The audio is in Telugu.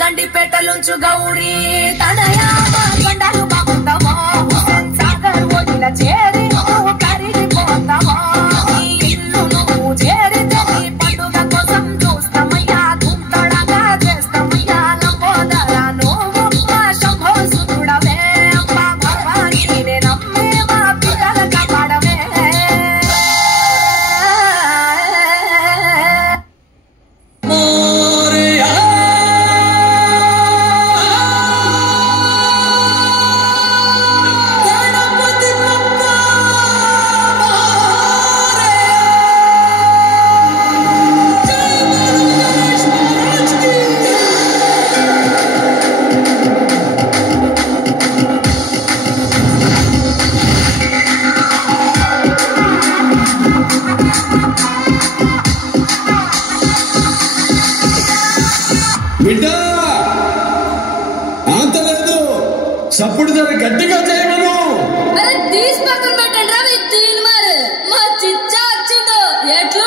గండిపేటలుంచు గౌరీ తనయా కొండలు బాగుంటావో సాగర్ ఒడిల చేరి నువ్వు కరిగిపోతావో ఇల్లు నువ్వు చేరితే నీ పండుగ కోసం చూస్తామయ్యా తుంతడగా చేస్తామయ్యా లంబోదర నువ్వు మా శంభో సుతుడవే మా భవాని నే నమ్మే మా పిల్లల కాపాడవే బిడ్డా అంతలేదు సప్పుడు జర గట్టిగా చేయమను. తీసి పక్కన పెట్టండి రా మీ తీన్ మరి మా చిచ్చా వచ్చిండు ఎట్లు